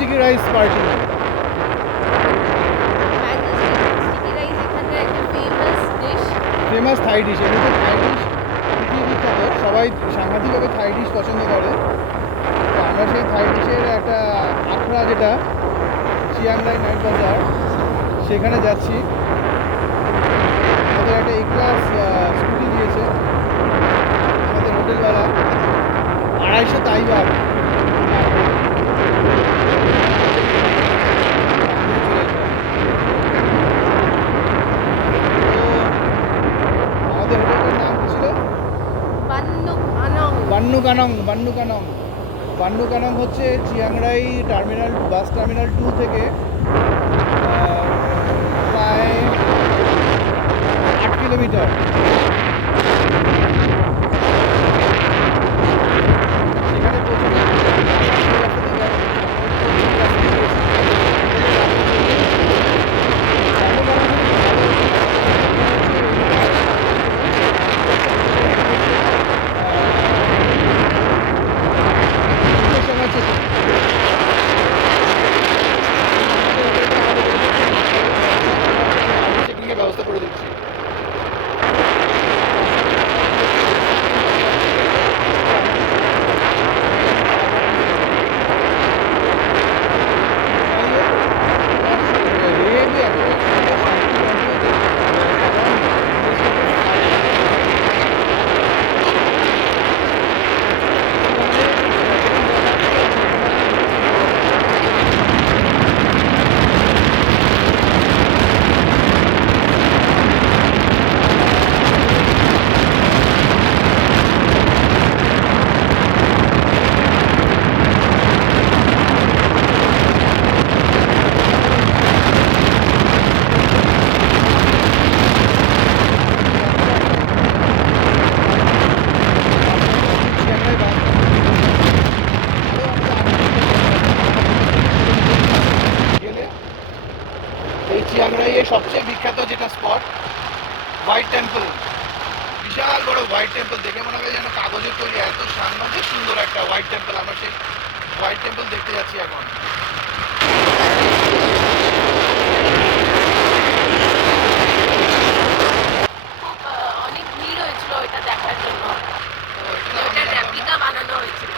Sticky rice party. Mango sticky rice এখানকার একটা famous dish. Famous থাই dish, এমনিতে থাই dish পৃথিবী বিখ্যাত, সবাই সাংঘাতিকভাবে থাই ডিশ পছন্দ করে। তো আমরা সেই থাই ডিশের একটা আখড়া, যেটা চিয়াংরাই নাইট বাজার, সেখানে যাচ্ছি। আমাদের একটা এ ক্লাস স্কুটি দিয়েছে আমাদের হোটেলওয়ালা, 250 তাইবার। আমাদের হোটেলটার নাম কি ছিল? বান্নুকানং। বান্নুকানং। বান্নুকানং বান্নুকানং হচ্ছে চিয়াংরাই টার্মিনাল, বাস টার্মিনাল 2 থেকে প্রায় 8 কিলোমিটার। সেখানে ব্যবস্থা করে দিচ্ছি। এই চিয়াংরাইয়ের সবচেয়ে বিখ্যাত যেটা স্পট, হোয়াইট টেম্পল। বিশাল বড় হোয়াইট টেম্পল, দেখে মনে হবে যেন কাগজের তৈরি, এত সাংঘাতিক সুন্দর একটা হোয়াইট টেম্পল। আমরা সেই হোয়াইট টেম্পল দেখতে যাচ্ছি এখন। অনেক ভিড় হয়েছিল ওইটা দেখার জন্য। তো এটা ওইটার রেপ্লিকা বানানো হয়েছিল।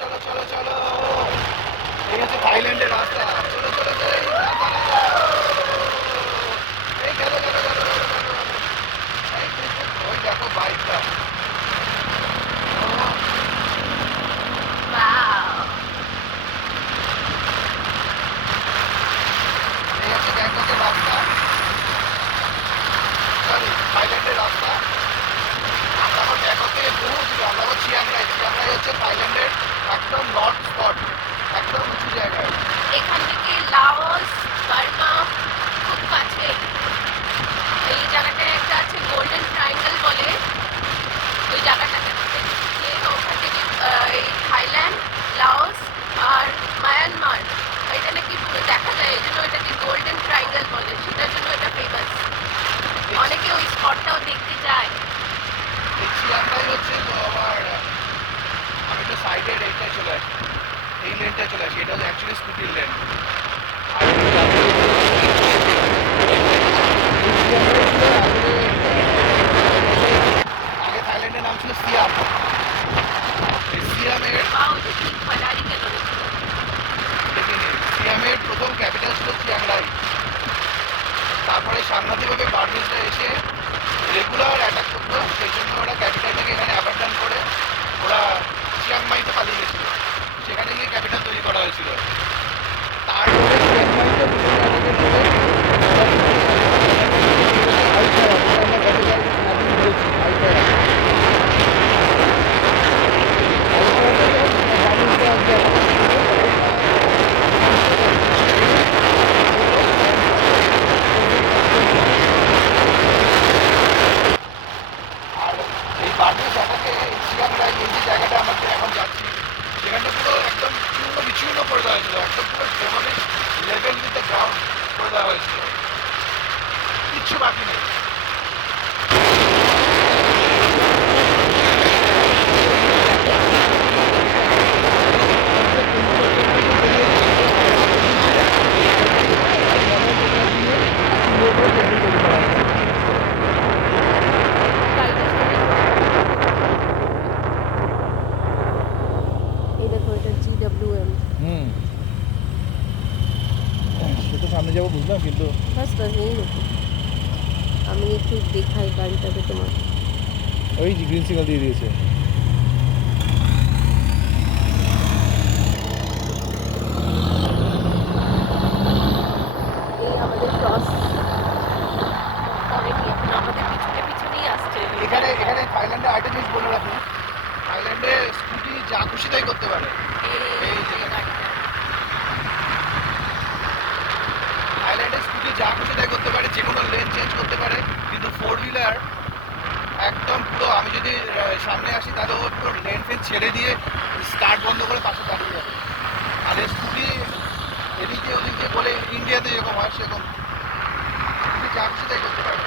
চলো চলো চলো, এই হচ্ছে থাইল্যান্ডের রাস্তা। চলো চলো চলো, এই গেল গেল গেল গেল গেল। ওই দেখো বাইকটা। ওয়াও! এই হচ্ছে ব্যাংককের রাস্তা, সরি থাইল্যান্ডের রাস্তা। আমরা আবার ব্যাংকক থেকে বহু দূরে, আমরা আবার চিয়াংরাই। চিয়াংরাই হচ্ছে থাইল্যান্ডের একদম নর্থ স্পট, একদম উঁচু জায়গায়। এখান থেকে লাওস, বার্মা খুব কাছে। এই জায়গাটায় একটা আছে গোল্ডেন ট্রায়াঙ্গেল বলে, ওই জায়গাটাতে যে ওখান থেকে এই থাইল্যান্ড, লাওস আর মায়ানমার এটা নাকি দেখা যায়, এই জন্য এটাকে গোল্ডেন ট্রায়াঙ্গেল বলে, সেটার জন্য এটা ফেমাস। অনেকে ওই স্পটটাও দেখতে যায়। এই চিয়াংরাই হচ্ছে তো আমার, আমি তো সাইডের এইটায় চলে আসি, এই লেনটায় চলে আসি। এটা হচ্ছে অ্যাকচুয়ালি স্কুটির লেন। আর আগে থাইল্যান্ডের নাম ছিল সিয়াম। এই সিয়ামের, বা ওই যে ঠিক মাদারি কেন সিয়ামের প্রথম ক্যাপিটাল ছিল চিয়াংরাই। তারপরে সাংঘাতিকভাবে বার্মিজরা এসে রেগুলার অ্যাটাক করতো, সেই জন্য ওরা ক্যাপিটালটাকে এখানে অ্যাবান্ডন করে ওরা চিয়াংমাইতে পালিয়ে গেছিল। সেখানে গিয়ে ক্যাপিটাল তৈরি করা হয়েছিল। তারপরে চিয়াংমাইতে বুঝলাম, কিন্তু বাস বাস এই নাকি আমি একটু দেখাই গাড়িটাকে তোমার। ওই যে গ্রিন সিগন্যাল দিয়ে দিয়েছে। এই আমাদের ক্রস করেনি এখন, আমাদের পিছনে পিছনেই আসছে এখানে এখানে থাইল্যান্ডে আরেকটা জিনিস বলে রাখি, থাইল্যান্ডে স্কুটি যা খুশি তাই করতে পারে। এই যে থাইল্যান্ডে স্কুটি যা খুশি তাই করতে পারে, যে কোনো লেন চেঞ্জ করতে পারে, কিন্তু 4 হুইলার একদম পুরো, আমি যদি সামনে আসি তাহলে ও পুরো লেন ফেন ছেড়ে দিয়ে স্টার্ট বন্ধ করে পাশে দাঁড়িয়ে যাবে। আর স্কুটি এদিকে ওদিকে বলে ইন্ডিয়াতে যেরকম হয় সেরকম স্কুটি যা খুশি তাই করতে পারে।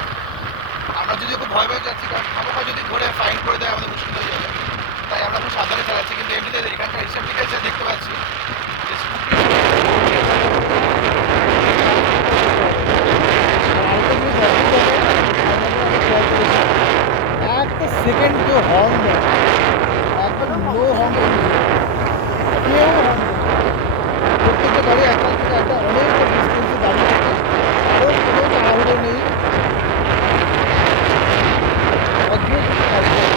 আমরা যদি ওকে ভয় ভয় যাচ্ছি, কারণ খামোখা যদি ধরে ফাইন করে দেয় আমাদের মুশকিল হয়ে যাবে, তাই আমরা খুব সাবধানে চালাচ্ছি। কিন্তু এমনিতে এখানকার হিসাব নিকাশে দেখতে পাচ্ছি যে স্কুটি একটা সেকেন্ড কেউ হর্ন দেয়, একদম নো হর্ন, কেউ হর্ন দেয়। প্রত্যেকটা গাড়ি একটা থেকে একটা অনেকটা ডিস্টেন্সে দাঁড়িয়ে থাকে, কারোর কোনো তাড়াহুড়ো নেই। অদ্ভুত কালচার।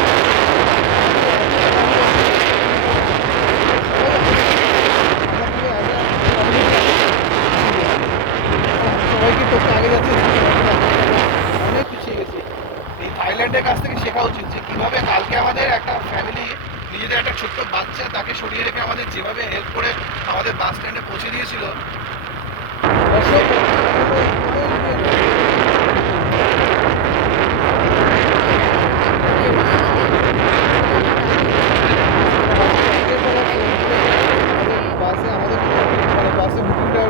সবাইকে টোপকে আগে যাচ্ছে, অনেক পিছিয়ে গেছে। এই থাইল্যান্ডের কাছ থেকে শেখা উচিত যে কীভাবে কালকে আমাদের একটা ফ্যামিলি নিজেদের একটা ছোট্ট বাচ্চা তাকে সরিয়ে রেখে আমাদের যেভাবে হেল্প করে আমাদের বাস স্ট্যান্ডে পৌঁছে দিয়েছিল। বাসে আমাদের মানে বাসে বুকিংটা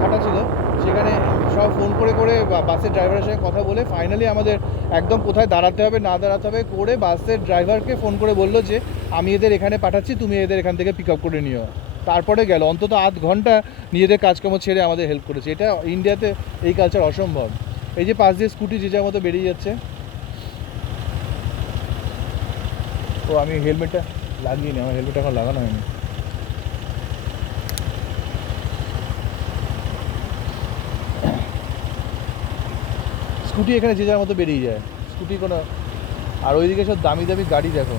ঘাটা ছিল, সেখানে সব ফোন করে করে বাসের ড্রাইভারের সঙ্গে কথা বলে ফাইনালি আমাদের একদম কোথায় দাঁড়াতে হবে না দাঁড়াতে হবে করে বাসের ড্রাইভারকে ফোন করে বললো যে আমি এদের এখানে পাঠাচ্ছি, তুমি এদের এখান থেকে পিক আপ করে নিও। তারপরে গেল অন্তত আধ ঘন্টা নিজেদের কাজকর্ম ছেড়ে আমাদের হেল্প করেছে। এটা ইন্ডিয়াতে এই কালচার অসম্ভব। এই যে পাশ দিয়ে স্কুটি যে যার মতো বেরিয়ে যাচ্ছে। তো আমি হেলমেটটা লাগিয়ে নি, আমার হেলমেট এখন লাগানো হয়নি। স্কুটি এখানে যে যার মতো বেরিয়ে যায়, স্কুটি কোনো, আর ওইদিকে সব দামি দামি গাড়ি দেখো,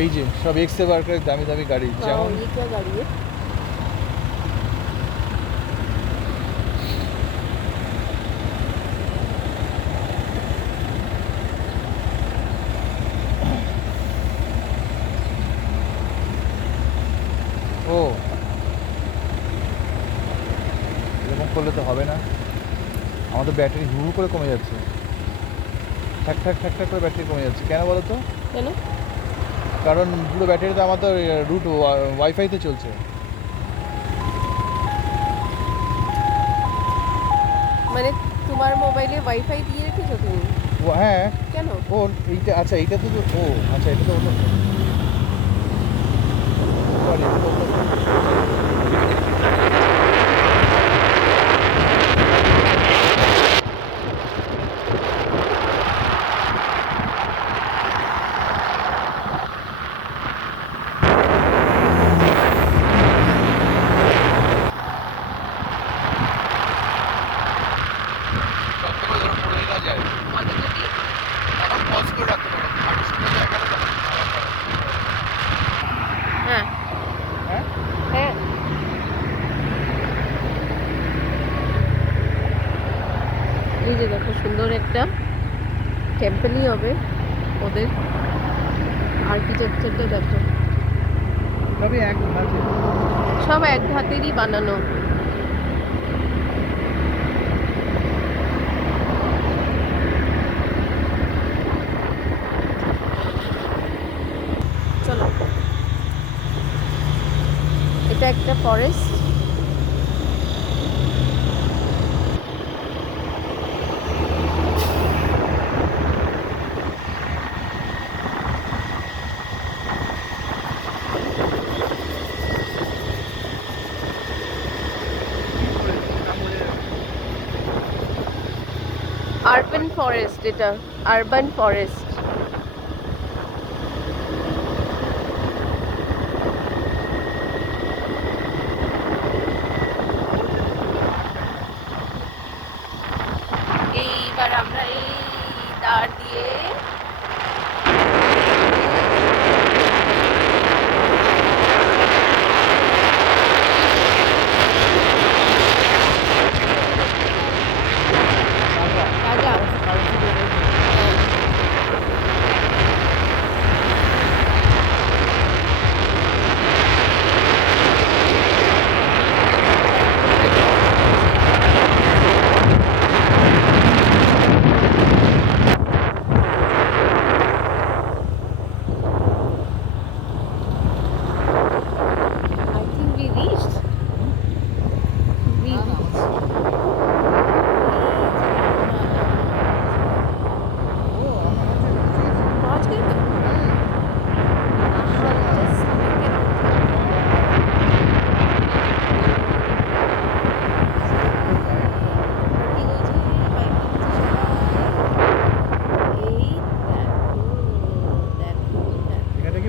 এই যে সব এক্সে ওয়ার্কারের দামি দামি গাড়ি, যেমন গাড়ি ও এরকম করলে তো হবে না, আমাদের ব্যাটারি হু হু করে কমে যাচ্ছে, ঠাক ঠাক ঠাক ঠাক করে ব্যাটারি কমে যাচ্ছে। কেন বলো তো? কেন? কারণ পুরো ব্যাটারিটা আমার তো রুট ওয়াইফাইতে চলছে। মানে তোমার মোবাইলে ওয়াইফাই দিয়ে রেখেছো তুমি? ও হ্যাঁ। কেন? ও এইটা আচ্ছা, এইটা তো ও আচ্ছা, এটা তো অন্য সরি, এটা তো অন্য। সব থেকে ধরো পড়ে না যায়, এখন পজ করে রাখতে পারো, আগে শুনে যায় এখানে তখন আবার করো। হ্যাঁ হ্যাঁ হ্যাঁ এই যে দেখো সুন্দর একটা টেম্পলই হবে ওদের, আর্কিটেকচারটা দেখো, তবে এক আছে। সব এক ধাতেরই বানানো। চলো, এটা একটা ফরেস্ট, আরবান ফরেস্ট, এটা আরবান ফরেস্ট।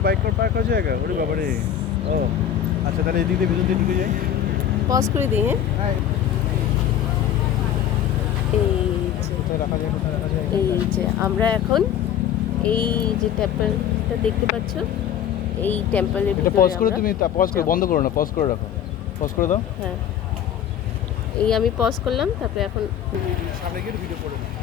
বাইক পার্ক করার জায়গা? ওরে বাবারে। ও আচ্ছা, তাহলে এদিক দিয়ে ভিতর দিয়ে ঢুকে যাই। পজ করে দিই। হ্যাঁ, এই যে কোথায় রাখা যায়, কোথায় রাখা যায়? এই যে আমরা এখন এই যে টেম্পলটা দেখতে পাচ্ছ, এই টেম্পলের এটা পজ করে তুমি পজ করে বন্ধ করো না, পজ করে রাখো, পজ করে দাও। হ্যাঁ, এই আমি পজ করলাম, তারপরে এখন সামনে গিয়ে ভিডিও করে নাও।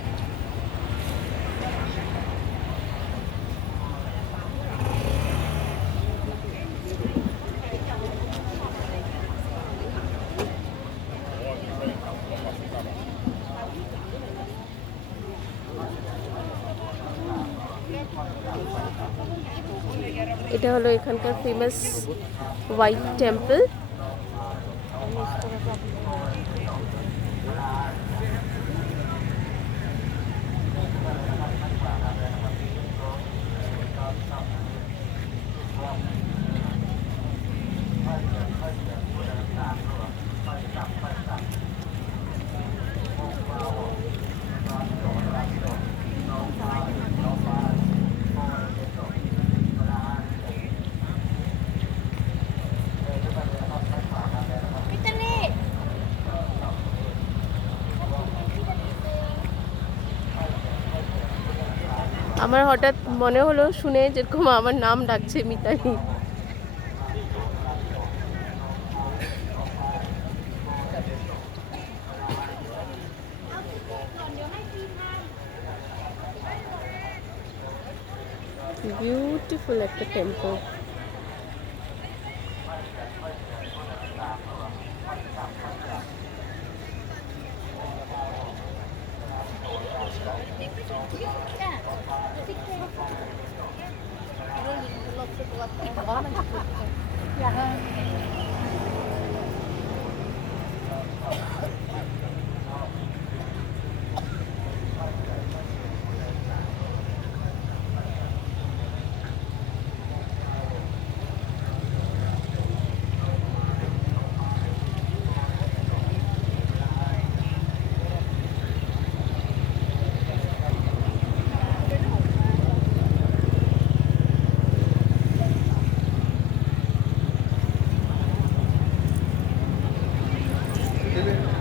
এটা হলো এখানকার ফেমাস হোয়াইট টেম্পল। আমার হঠাৎ মনে হলো শুনে, যেরকম আমার নাম ডাকছে মিতালি। বিউটিফুল একটা টেম্পল।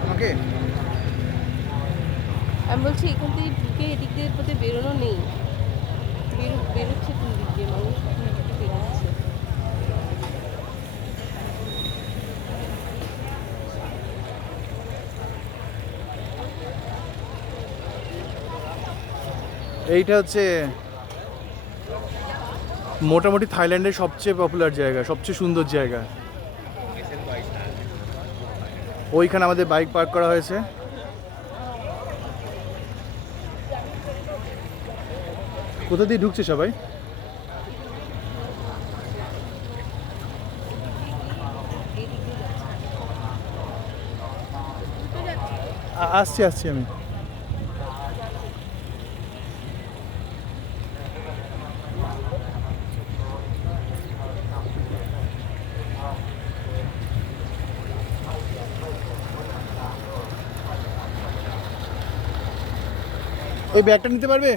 আমাকে আমি বলছি এখান থেকে ঢুকে এদিক দিয়ে পথে বেরোনো নেই, বেরোচ্ছে কোন দিক দিয়ে, মানুষ কোন দিক দিয়ে বেরোচ্ছে। এইটা হচ্ছে মোটামুটি থাইল্যান্ডের সবচেয়ে পপুলার জায়গা, সবচেয়ে সুন্দর জায়গা। ওইখানে আমাদের বাইক পার্ক করা হয়েছে। কোথা দিয়ে ঢুকছে সবাই? আসছি আসছি আমি। ওই ব্যাগটা নিতে পারবে?